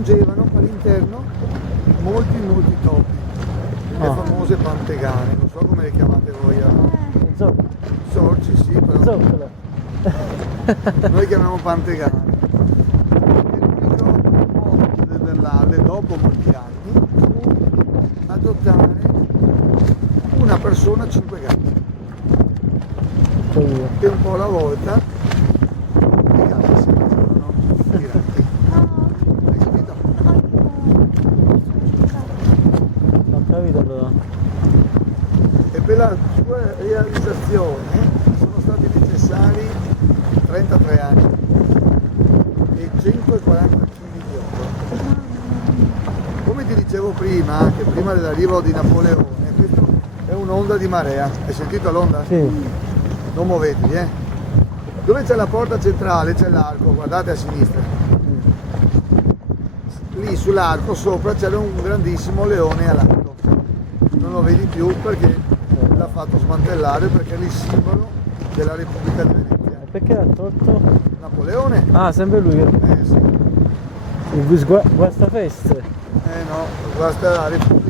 Giungevano all'interno molti topi, le famose pantegane, non so come le chiamate voi sorci, sì, però Zoccolo. noi chiamiamo pantegane. E l'unico modo dell'Alle, dopo molti anni, fu adottare una persona 5 gatti, e un po' alla volta i gatti si facevano tirati. Hai capito? Ho capito però. E per la sua realizzazione sono stati necessari 33 anni e 140 kg di oro. Come ti dicevo prima, anche prima dell'arrivo di Napoleone, questo è un'onda di marea. Hai sentito l'onda? Sì. Non muovetevi, Dove c'è la porta centrale c'è l'arco, guardate a sinistra. Lì sull'arco sopra c'era un grandissimo leone alato. Non lo vedi più perché l'ha fatto smantellare, perché è il simbolo della Repubblica di Venezia. E perché l'ha tolto? Napoleone? Ah, sempre lui. Sì. Il guastafeste. No, questa è la Repubblica